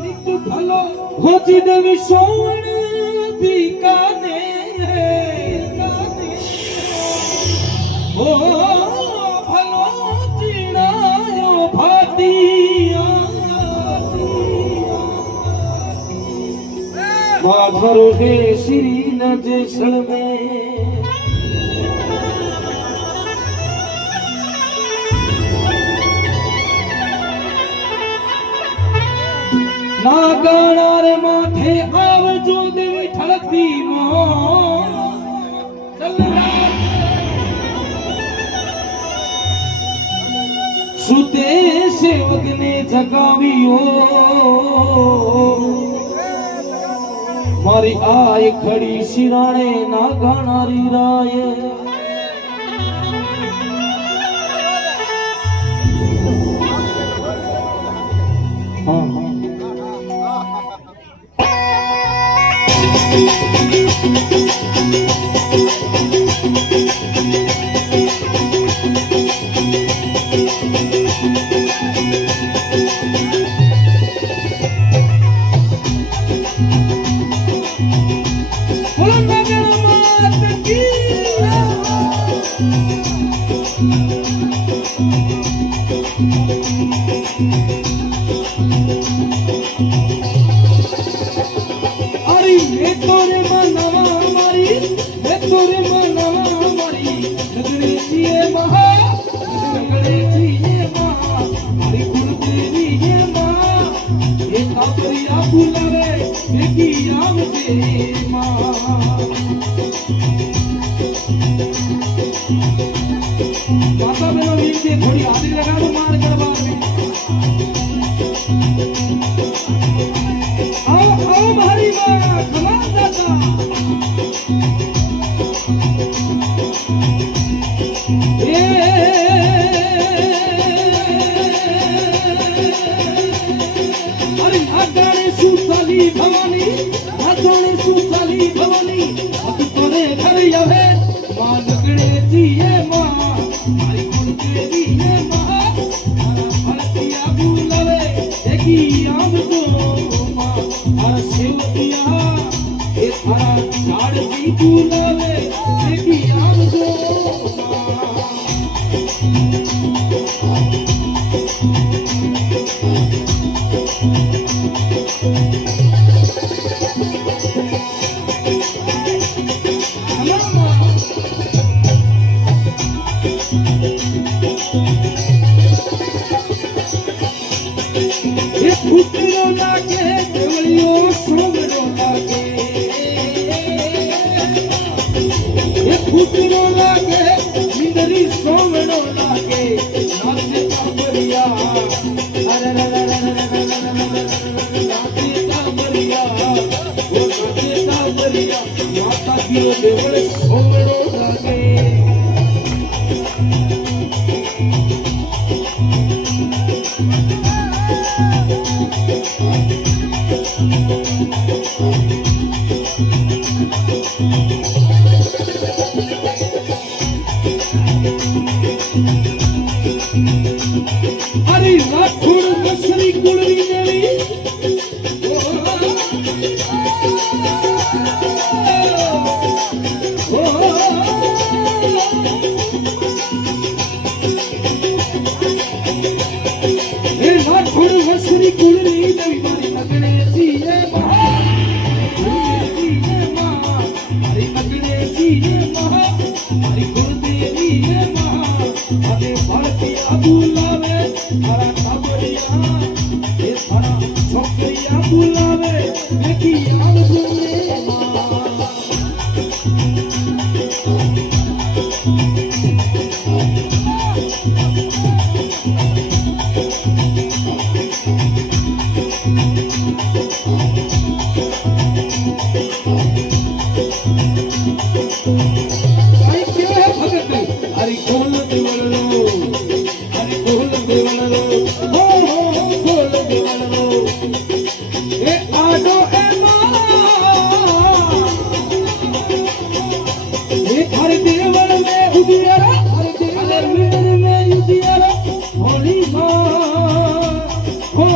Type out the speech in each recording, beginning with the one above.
नित्य फलो होती देवी सोन बीकाने ओ फलो चिड़ायो भातिया माधर के श्री नजर में नागाणार माथे आवजो देवी ठळकती सुते सेवक ने जगावियो मारी आय खड़ी शिराणे नागाणारी राय माता बहनों नीचे थोड़ी हाजिरी लगा दो मार दरबार में आओ आओ भारी माँ खमान दाता अरे नागाने सुचाली भवानी नागाने सुचाली भवानी अब तोरे घर यवे माँ लगने दिए माँ मारी कुलदेवी है माँ भरतिया बुलावे देखी आम तो माँ हर सेवकिया ये थारा झाड़ भी बुलावे देखी आम तो अरे राठौड़ दसरी कुलरी देवी राठौड़ दसरी कुलरी देवी मारी लगने जिए माँ मारी लगने जिए माँ मारी कुलदेवी है माँ अरे भरतिया बुलावे हरा काबरिया માં હો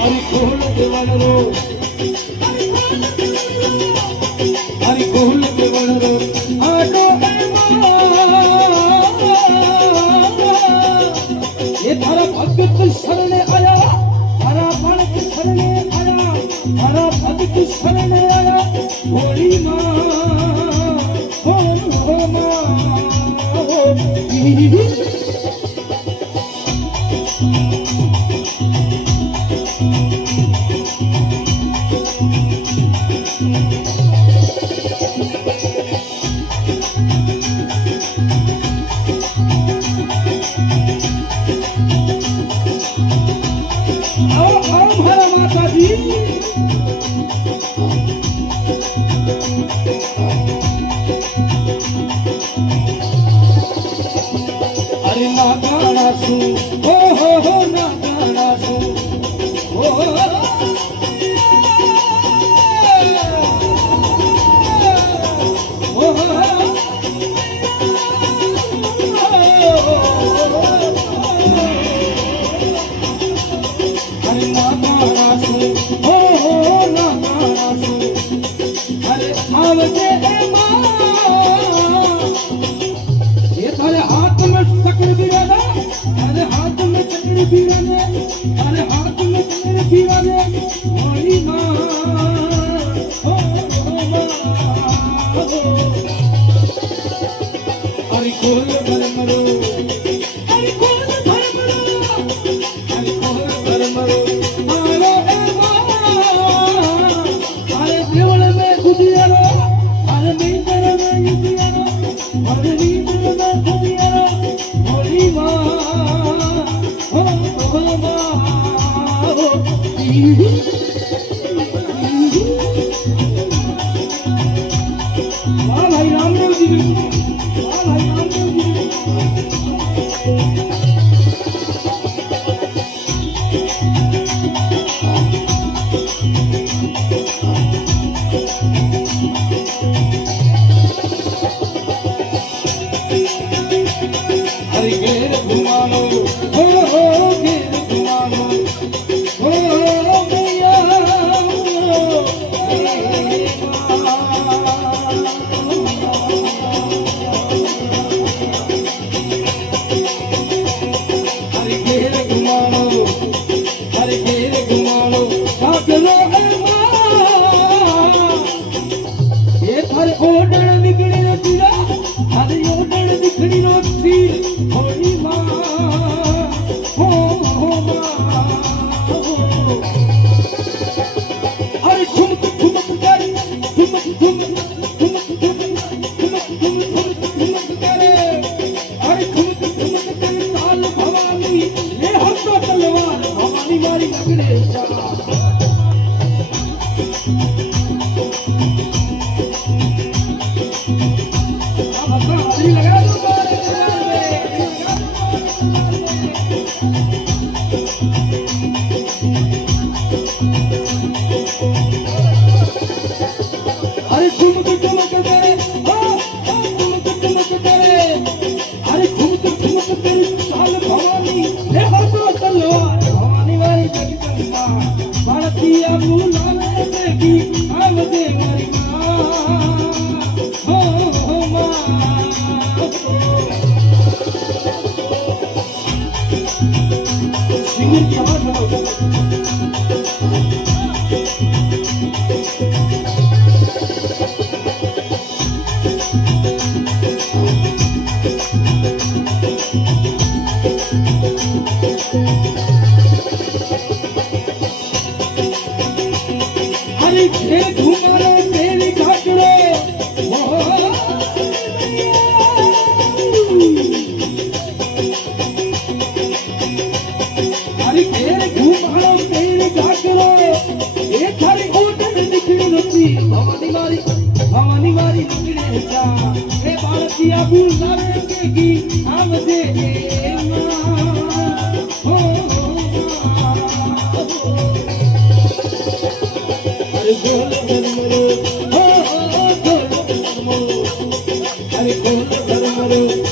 હરી કોલ દેવણરો હરી કોલ દેવણરો આડો ये थारा भगत शरण आया थारा भगत शरण आया थारा भगत शरण आया भोली माँ हो माँ अरे नागाना सु हो नागाना सु हो अरे नागाना सु हो नागाना सु अरे आवजे चक्र बिराना अरे हाथ में चक्र बिराने अरे हाथ में चक्र बिराने मोरी माँ हो माँ अरे कोल धर्मरो अरे कोल धर्मरो अरे कोल धर्मरो मारो ए माँ अरे देवल में गुदियारो अरे नींदर में गुदियारो अरे नींदर में गुदियारो भाई रामदेव जी भाई रामदेव जी हरि घेर घुमानो हो घेर घुमानो हो मैया हरि घेर घुमानो हरि घेर घुमानो काकलो है माँ ये थारे ओडण निकली न तीरा थारे ओडण निकली न तीर होली माँ हो माँ अरे ठुमक ठुमक करे ठुमक ठुमक ठुमक ठुमक ठुमक ठुमक ठुमक करे अरे ठुमक ठुमक करे साल भवानी ले हमको तलवार भवानी मारी लगड़े जा लगा दो अरे ठुमक ठुमक करे ठुमक ठुमक करे अरे ठुमक ठुमक करे साल भवानी ले हमको तलवार भवानी वाली जगदम्बा भारतीय बुलावे देखी आवदे मारी माँ हो माँ सिंगर की आवाज बनाओ अरे घेर घुमारो तेरी घाटड़ो अरे घेर घुमारो तेरी घाटड़ो ये थारी ओटन दिखड़ी नथी भवानी मारी निकले जा हे बालकिया बुलावे के की आवजे माँ हो अरे गोल धर्मरो हो गोल धर्मरो अरे गोल धर्मरो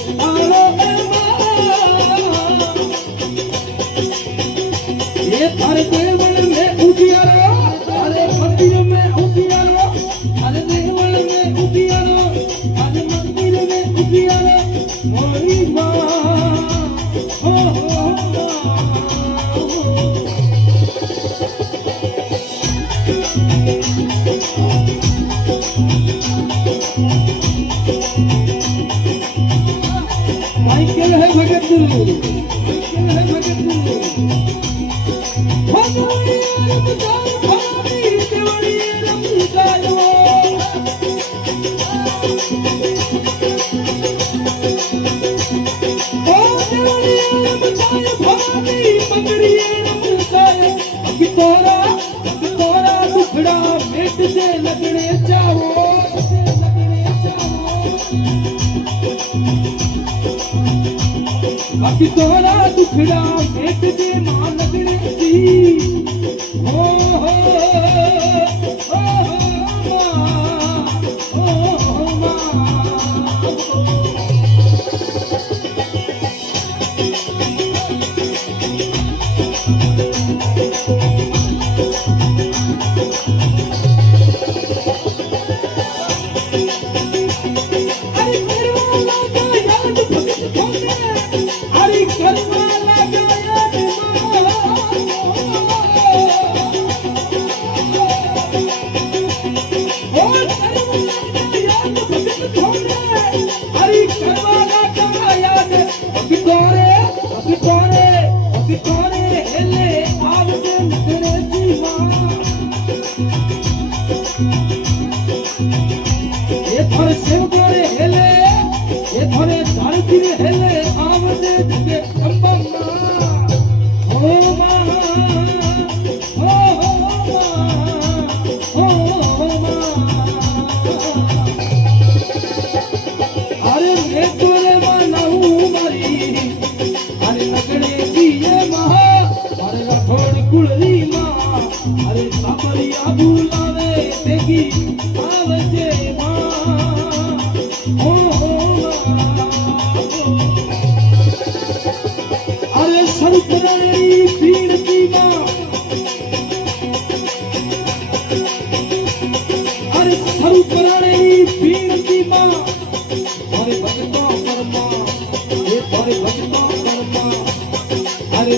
माइकल है भगत माइकल है भगत हो गई रमजान भाभी देवड़ी रमजान हो देवड़ी रमजान भाभी मंगड़ी रमजान अभी तोरा दुखड़ा पेट से लगने चाहो अभी तोरा दुखड़ा पेट से मां लगने दी हो मां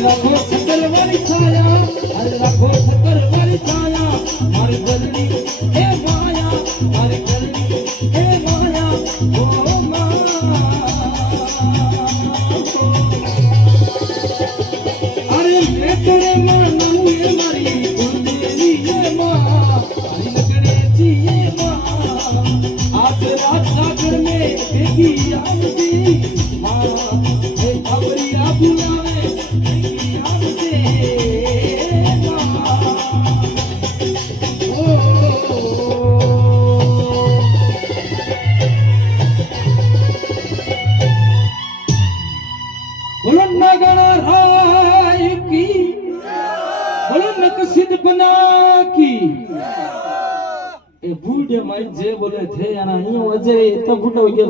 રાખો સકર વાળી છાયા અરે રાખો સકર વાળી છાયા મારી ગલડી એ માયા મારી ગલડી એ માયા ઓ અરે મેં તને માનું એ મારી ગુંદેરી એ માં મારી લગડે જી એ માં આજ રાત સાગર में ભેગી આવતી માં એ ખબરી આબુલા बूढ़े माइट जे बोले थे याना ही वजह तो बूढ़ा हो गया।